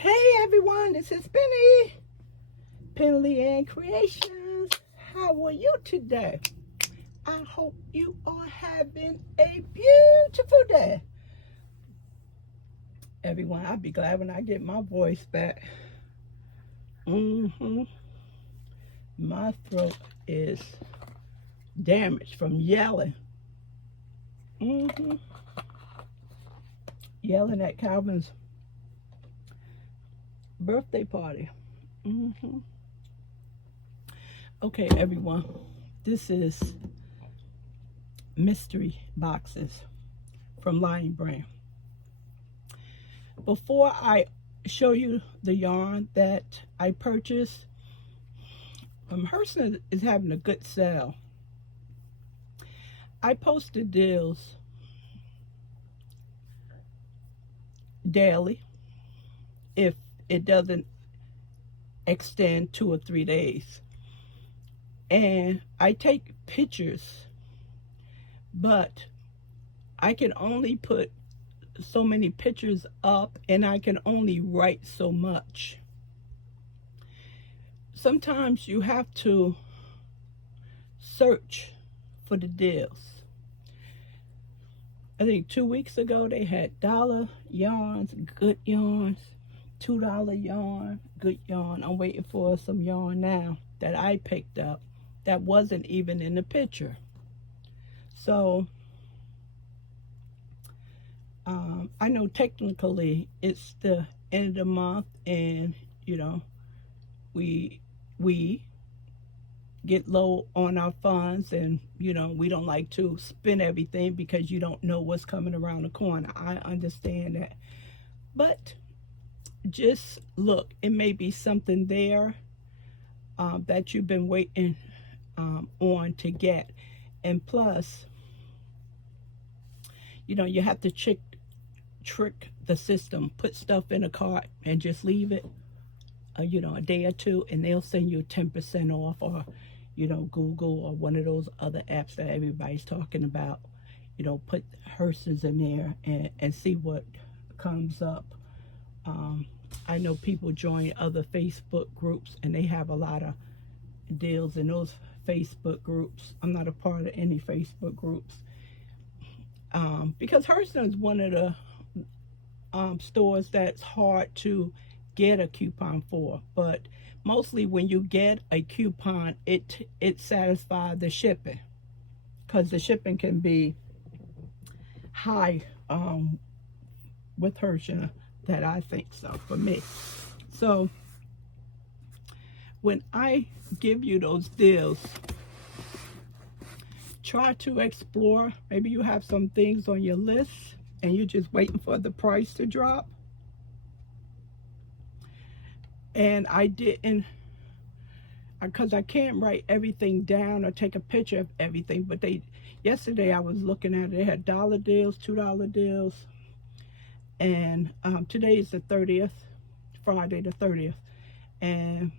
Hey everyone, this is Penley-Ann Creations. How are you today? I hope you are having a beautiful day. Everyone, I'll be glad when I get my voice back. My throat is damaged from yelling. Yelling at Calvin's birthday party. Okay, everyone, this is mystery boxes from Lion Brand. Before I show you the yarn that I purchased, Hurston is having a good sale. I posted deals daily if it doesn't extend 2 or 3 days. And I take pictures, but I can only put so many pictures up and I can only write so much. Sometimes you have to search for the deals. I think 2 weeks ago they had $1 yarns, good yarns, $2 yarn, good yarn. I'm waiting for some yarn now that I picked up that wasn't even in the picture. So I know technically it's the end of the month, and you know we get low on our funds, and you know we don't like to spend everything because you don't know what's coming around the corner. I understand that, but just look, it may be something there that you've been waiting on to get. And plus, you know, you have to trick the system, put stuff in a cart and just leave it you know, a day or two, and they'll send you 10% off, or you know, Google or one of those other apps that everybody's talking about. You know, put Hurston's in there and see what comes up. I know people join other Facebook groups and they have a lot of deals in those Facebook groups. I'm not a part of any Facebook groups because Hurston is one of the stores that's hard to get a coupon for. But mostly when you get a coupon, it satisfies the shipping, because the shipping can be high with Hurston, that I think so for me. So when I give you those deals, try to explore. Maybe you have some things on your list and you're just waiting for the price to drop. And I didn't, because I can't write everything down or take a picture of everything. But yesterday I was looking at it. They had $1 deals, $2 deals. And today is the 30th, Friday the 30th. And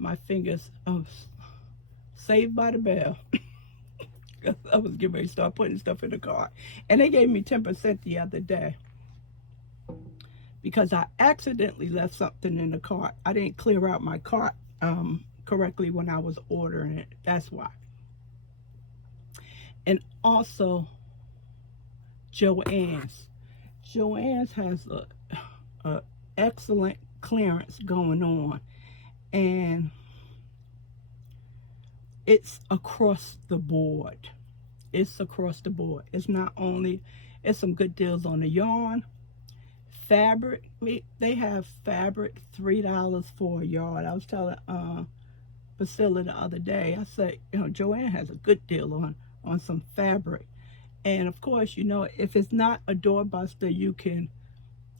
my fingers saved by the bell. I was getting ready to start putting stuff in the cart. And they gave me 10% the other day, because I accidentally left something in the cart. I didn't clear out my cart correctly when I was ordering it. That's why. And also, Joann's. Joann's has a excellent clearance going on. And it's across the board. It's across the board. It's not only, it's some good deals on the yarn. Fabric, they have fabric $3 for a yard. I was telling Priscilla the other day, I said, you know, Joann has a good deal on some fabric. And of course, you know, if it's not a doorbuster, you can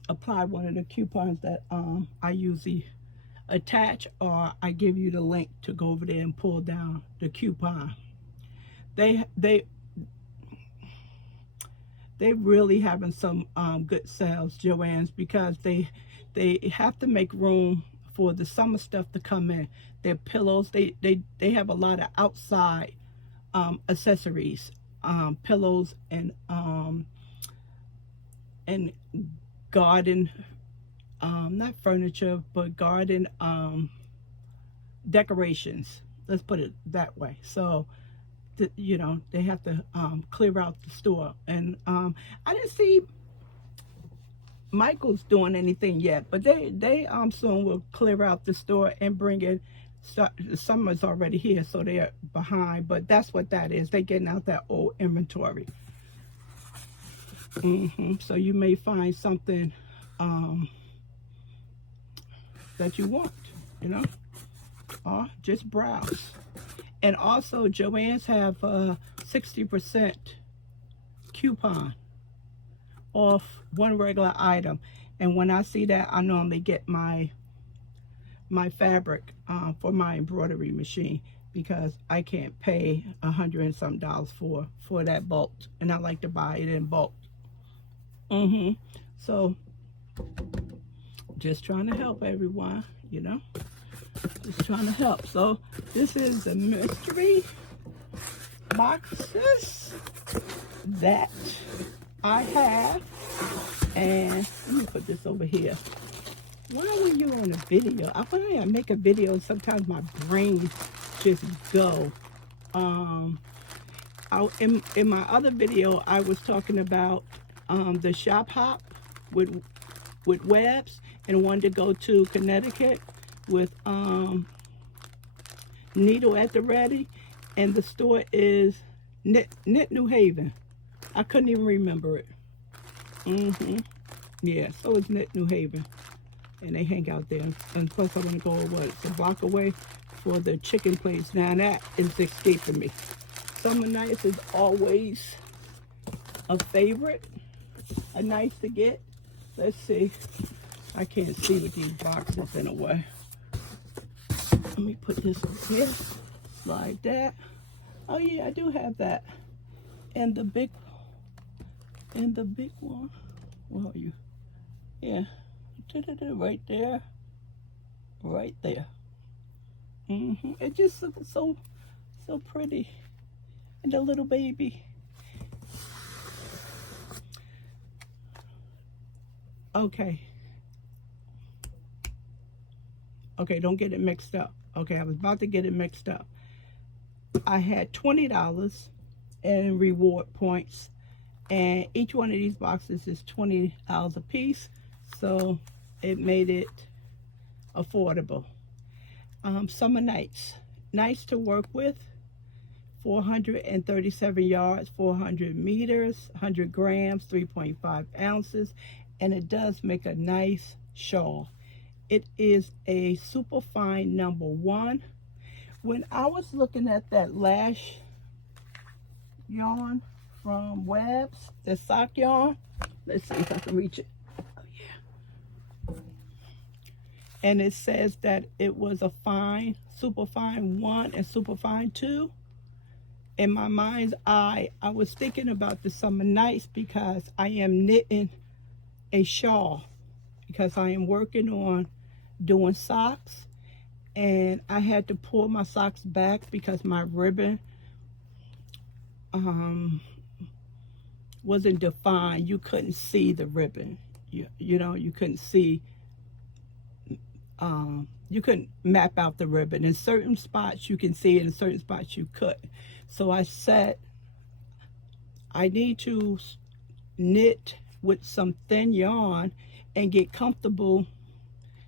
apply one of the coupons that I usually attach, or I give you the link to go over there and pull down the coupon. They really having some good sales, Joann's, because they have to make room for the summer stuff to come in. Their pillows, they have a lot of outside accessories, pillows and garden not furniture, but garden decorations. Let's put it that way. So, you know, they have to clear out the store. And I didn't see Michael's doing anything yet, but they soon will clear out the store and bring it. The summer's already here, so they're behind, but that's what that is. They're getting out that old inventory. So you may find something that you want, you know, or just browse. And also Joann's have a 60% coupon off one regular item. And when I see that, I normally get my fabric for my embroidery machine, because I can't pay $100 and some for that bulk, and I like to buy it in bulk. So just trying to help everyone, you know, just trying to help. So this is the mystery boxes that I have. And let me put this over here. Why were you on a video? When I make a video, sometimes my brain just go. In my other video, I was talking about the shop hop with webs, and wanted to go to Connecticut with Needle at the Ready, and the store is Knit New Haven. I couldn't even remember it. Yeah, so it's Knit New Haven, and they hang out there. And plus I want to go, it's a block away for the chicken place. Now that is escaping me. Summer Nights is always a favorite, a nice to get. Let's see. I can't see with these boxes in a way. Let me put this over here. Slide that. Oh yeah, I do have that. And the big one. Where are you? Yeah. Right there. Right there. It just looks so pretty. And the little baby. Okay, don't get it mixed up. Okay, I was about to get it mixed up. I had $20 in reward points, and each one of these boxes is $20 a piece, so it made it affordable. Summer Nights, nice to work with. 437 yards, 400 meters, 100 grams, 3.5 ounces. And it does make a nice shawl. It is a super fine #1. When I was looking at that lash yarn from Webs, the sock yarn, let's see if I can reach it. Oh yeah. And it says that it was a fine, super fine 1 and super fine 2. In my mind's eye, I was thinking about the Summer Nights because I am knitting a shawl, because I am working on doing socks, and I had to pull my socks back because my ribbon wasn't defined. You couldn't see the ribbon. You know, you couldn't see, you couldn't map out the ribbon. In certain spots you can see it, in certain spots you couldn't. So I said, I need to knit with some thin yarn and get comfortable,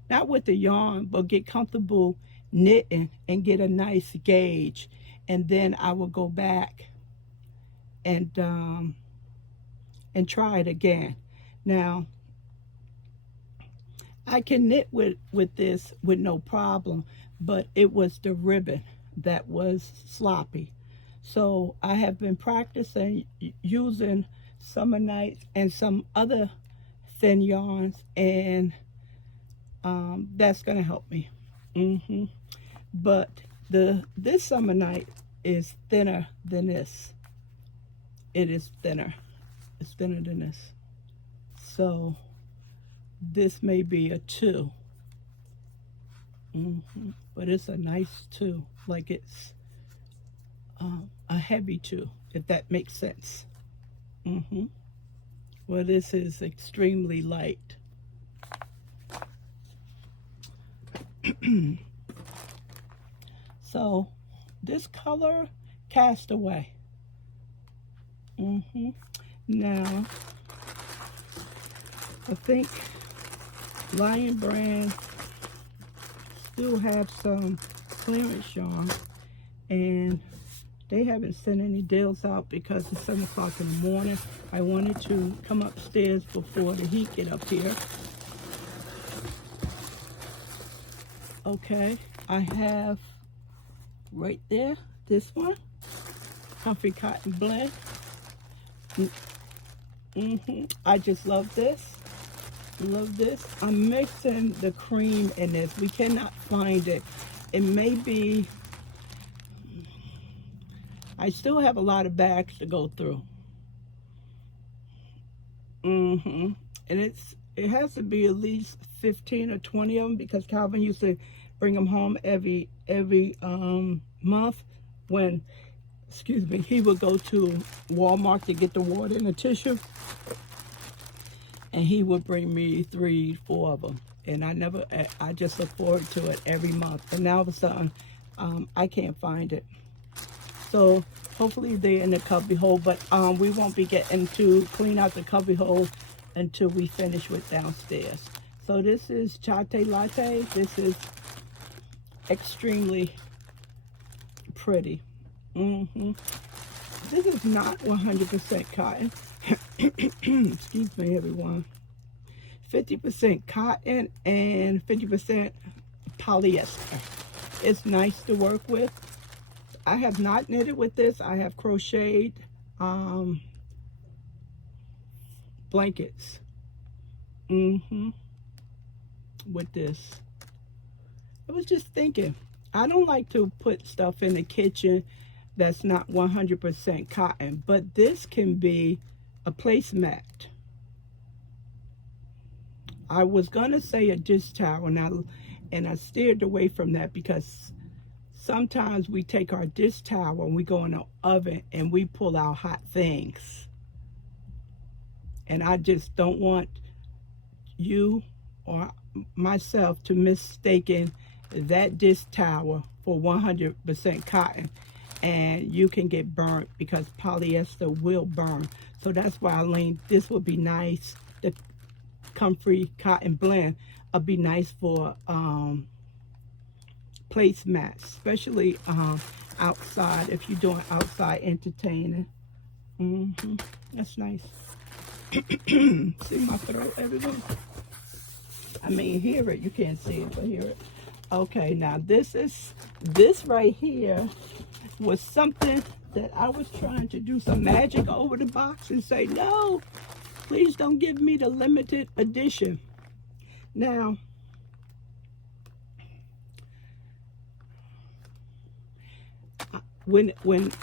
not with the yarn, but get comfortable knitting and get a nice gauge. And then I will go back and try it again. Now, I can knit with this with no problem, but it was the ribbon that was sloppy. So I have been practicing using Summer Nights and some other thin yarns, and that's gonna help me. But this Summer Night is thinner than this. It is thinner. It's thinner than this. So this may be a 2. But it's a nice 2. Like it's a heavy 2, if that makes sense. Well, this is extremely light. So this color, Castaway. Now, I think Lion Brand still have some clearance yarn, and they haven't sent any deals out because it's 7 o'clock in the morning. I wanted to come upstairs before the heat get up here. Okay, I have right there, this one, Comfy Cotton Blend. I just love this. Love this. I'm mixing the cream in this. We cannot find it. It may be, I still have a lot of bags to go through. And it has to be at least 15 or 20 of them, because Calvin used to bring them home every month when, excuse me, he would go to Walmart to get the water and the tissue, and he would bring me 3, 4 of them, and I just look forward to it every month. And now all of a sudden, I can't find it. So hopefully they're in the cubby hole, but we won't be getting to clean out the cubby hole until we finish with downstairs. So this is Chate Latte. This is extremely pretty. This is not 100% cotton. Excuse me, everyone. 50% cotton and 50% polyester. It's nice to work with. I have not knitted with this. I have crocheted blankets with this. I was just thinking, I don't like to put stuff in the kitchen that's not 100% cotton, but this can be a placemat. I was gonna say a dish towel, and I steered away from that because sometimes we take our dish towel and we go in the oven and we pull out hot things. And I just don't want you or myself to mistaken that dish towel for 100% cotton, and you can get burnt because polyester will burn. So that's why I lean, this would be nice. The Comfy Cotton Blend would be nice for placemats, especially outside, if you're doing outside entertaining. That's nice. See my throat, everyone? I mean, hear it. You can't see it, but hear it. Okay, now this right here was something that I was trying to do some magic over the box and say, no, please don't give me the limited edition. Now, when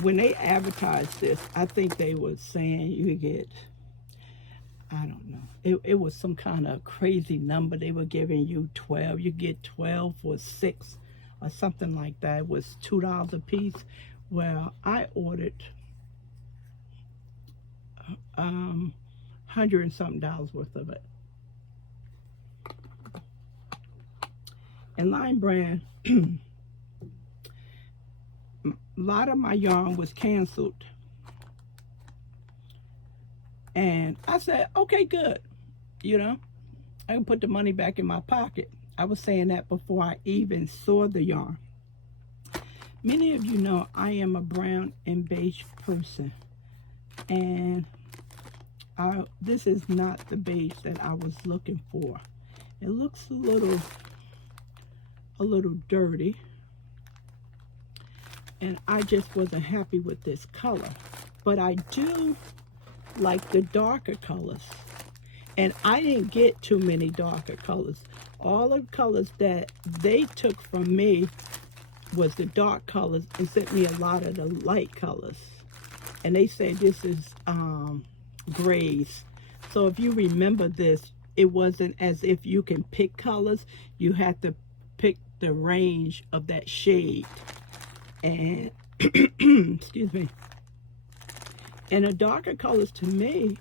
they advertised this, I think they were saying you get, I don't know, it was some kind of crazy number. They were giving you 12. You get 12 for 6 or something like that. It was $2 a piece. Well, I ordered $100 and something worth of it. And Lion Brand, a lot of my yarn was canceled. And I said, okay, good. You know, I can put the money back in my pocket. I was saying that before I even saw the yarn. Many of you know I am a brown and beige person. And this is not the beige that I was looking for. It looks a little dirty. And I just wasn't happy with this color. But I do like the darker colors. And I didn't get too many darker colors. All the colors that they took from me was the dark colors and sent me a lot of the light colors. And they say this is grays. So if you remember this, it wasn't as if you can pick colors. You had to pick the range of that shade. And, excuse me. And the darker colors to me,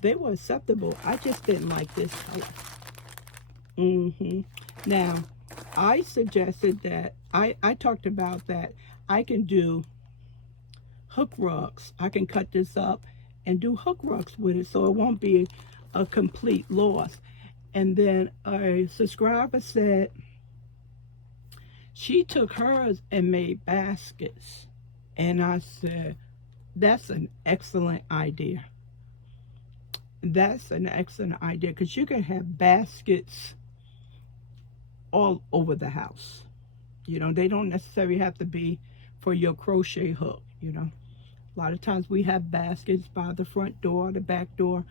they were acceptable. I just didn't like this color. Now, I suggested that, I talked about that I can do hook rugs. I can cut this up and do hook rugs with it so it won't be a complete loss. And then a subscriber said she took hers and made baskets. And I said, that's an excellent idea. That's an excellent idea because you can have baskets all over the house. You know, they don't necessarily have to be for your crochet hook, you know. A lot of times we have baskets by the front door, the back door,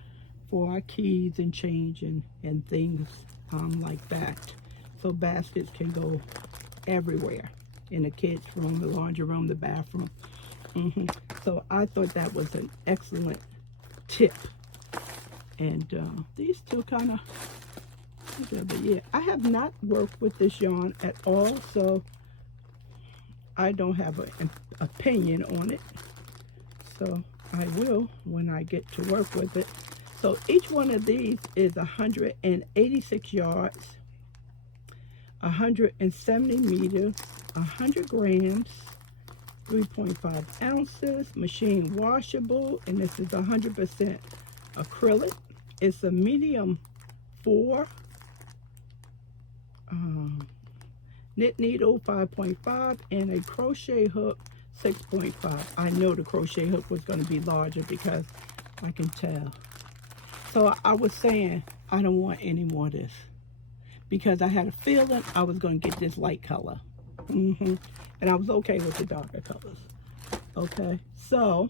for our keys and change and things like that. So baskets can go everywhere, in the kids' room, the laundry room, the bathroom. So I thought that was an excellent tip. And these two kind of, but yeah, I have not worked with this yarn at all, so I don't have an opinion on it. So I will when I get to work with it. So each one of these is 186 yards, 170 meters, 100 grams, 3.5 ounces, machine washable, and this is 100% acrylic. It's a medium 4, knit needle 5.5, and a crochet hook 6.5. I know the crochet hook was going to be larger because I can tell. So I was saying I don't want any more of this because I had a feeling I was going to get this light color. And I was okay with the darker colors. Okay, so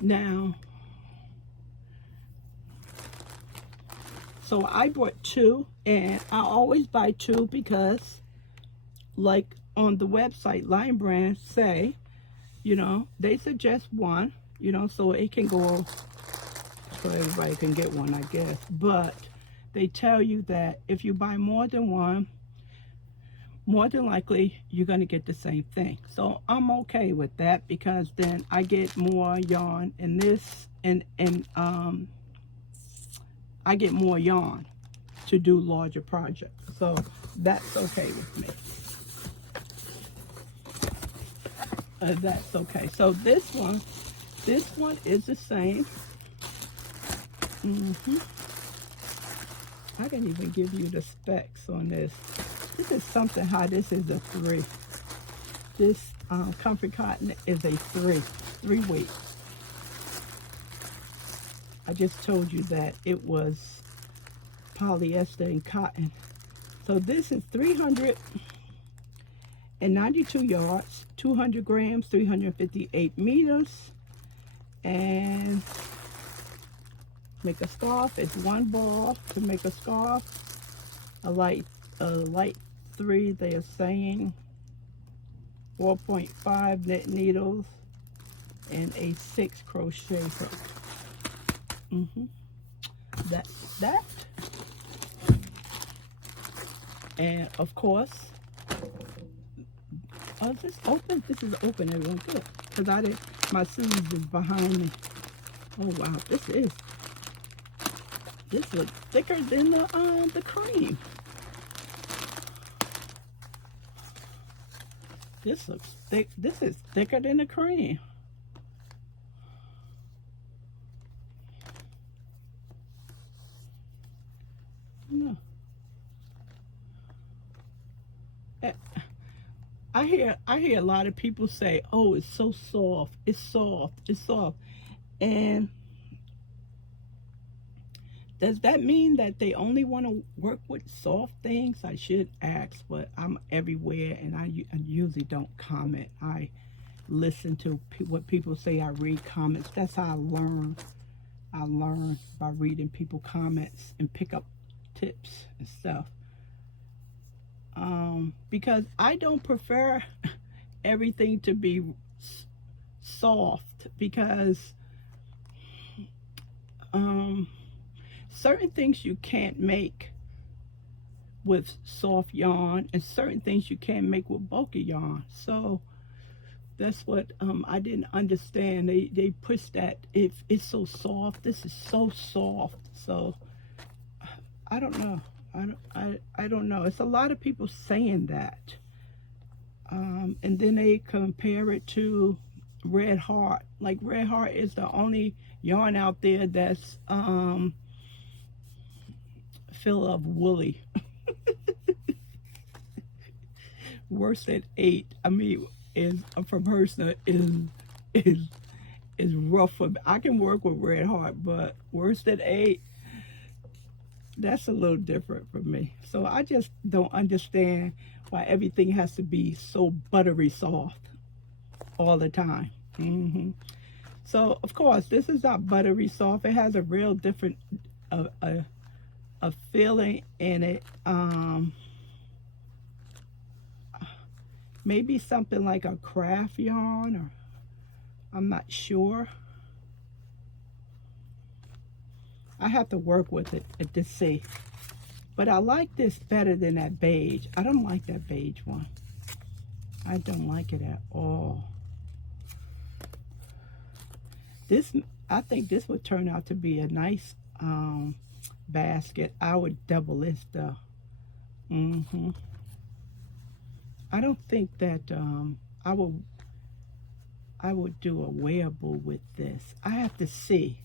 now, so I bought 2, and I always buy 2 because, like on the website, Lion Brand say, you know, they suggest 1, you know, so it can go, so everybody can get one, I guess. But they tell you that if you buy more than 1, more than likely you're going to get the same thing. So I'm okay with that because then I get more yarn in this, and I get more yarn to do larger projects. So that's okay with me. That's okay. So this one is the same. I can even give you the specs on this. This is something high. This is a 3. This comfort cotton is a 3 weight. I just told you that it was polyester and cotton. So this is 392 yards, 200 grams, 358 meters, and make a scarf. It's 1 ball to make a scarf. A light 3, they are saying 4.5 knit needles and a 6 crochet hook. That's that. And of course, oh, is this open? This is open, everyone. Good, because I didn't. My sleeves is behind me. Oh wow, this looks thicker than the cream. This looks thick. This is thicker than the cream. No. I hear a lot of people say, "Oh, it's so soft. It's soft. It's soft." And does that mean that they only want to work with soft things? I should ask, but I'm everywhere, and I usually don't comment. I listen to what people say. I read comments. That's how I learn. I learn by reading people comments and pick up tips and stuff. Because I don't prefer everything to be soft, because certain things you can't make with soft yarn, and certain things you can't make with bulky yarn. So that's what I didn't understand. They push that if it's so soft. This is so soft. So I don't know. I don't know. It's a lot of people saying that. And then they compare it to Red Heart. Like Red Heart is the only yarn out there that's full of woolly. Worsted 8. I mean, is from Hersa is is rough for me. I can work with Red Heart, but Worsted 8, that's a little different for me. So I just don't understand why everything has to be so buttery soft all the time. So of course this is not buttery soft. It has a real different a feeling in it. Maybe something like a craft yarn, or I'm not sure. I have to work with it to see. But I like this better than that beige. I don't like that beige one. I don't like it at all. This, I think this would turn out to be a nice basket. I would double this though. I don't think that I would do a wearable with this. I have to see.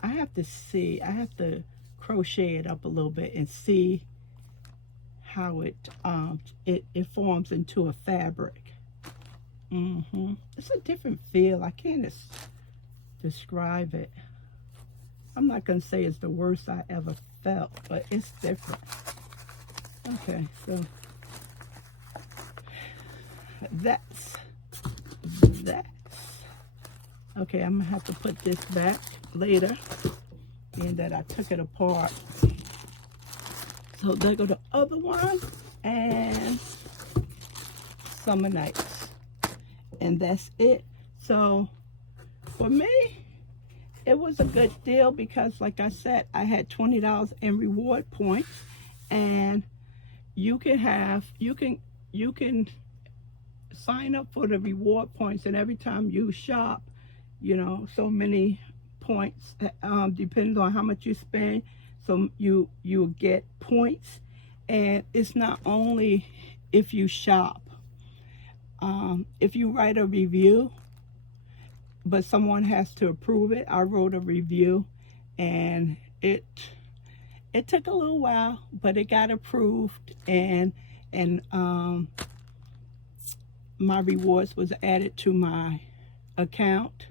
I have to crochet it up a little bit and see how it forms into a fabric. It's a different feel. I can't describe it. I'm not gonna say it's the worst I ever felt, but it's different. Okay, so that's okay. I'm gonna have to put this back later, being that I took it apart. So there go the other one, and Summer Nights, and that's it. So for me, it was a good deal because, like I said, I had $20 in reward points, and you can sign up for the reward points, and every time you shop, you know, so many points, depends on how much you spend, so you'll get points. And it's not only if you shop, if you write a review, but someone has to approve it. I wrote a review, and it took a little while, but it got approved, and my rewards was added to my account.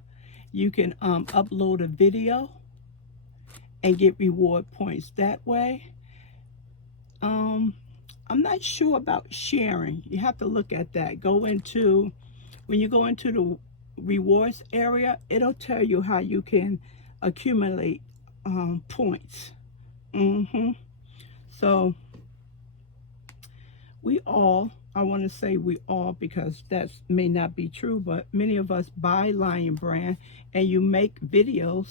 You can upload a video and get reward points that way. I'm not sure about sharing. You have to look at that. When you go into the rewards area, it'll tell you how you can accumulate points. So I want to say we all, because that may not be true, but many of us buy Lion Brand, and you make videos,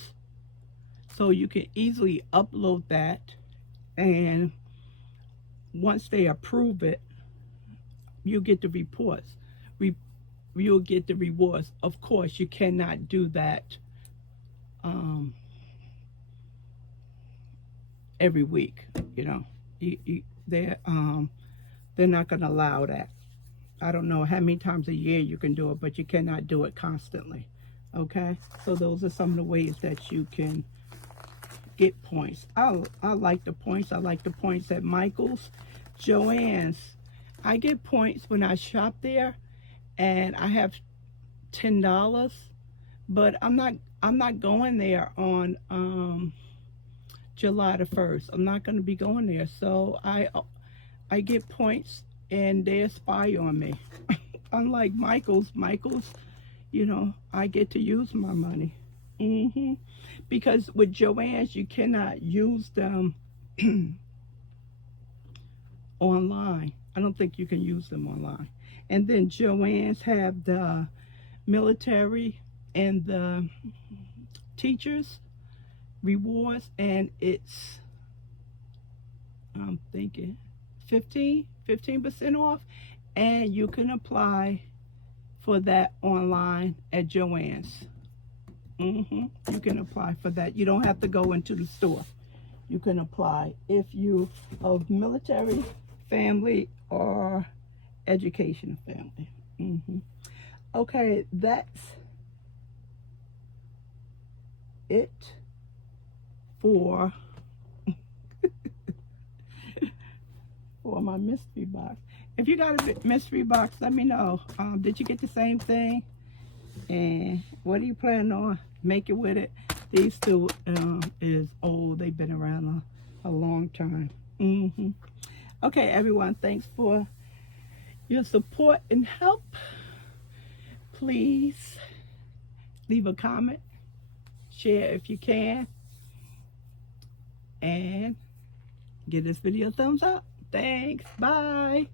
so you can easily upload that, and once they approve it, you get the reports. You'll get the rewards. Of course, you cannot do that every week. You know, they're not going to allow that. I don't know how many times a year you can do it, but you cannot do it constantly. Okay, so those are some of the ways that you can get points. I like the points. I like the points at Michael's, Joann's. I get points when I shop there, and I have $10, but I'm not going there on July the 1st. I'm not going to be going there, so I get points, and they expire on me. Unlike Michael's, you know, I get to use my money. Because with Joann's, you cannot use them online. I don't think you can use them online. And then Joann's have the military and the teachers rewards, and it's, I'm thinking 15% off, and you can apply for that online at Joann's. You can apply for that. You don't have to go into the store. you can apply if you of military family or education family. Okay, that's it for for my mystery box. If you got a mystery box, let me know. Did you get the same thing? And what are you planning on making with it? These two is old. They've been around a long time. Okay, everyone, thanks for your support and help. Please leave a comment, share if you can, and give this video a thumbs up. Thanks. Bye.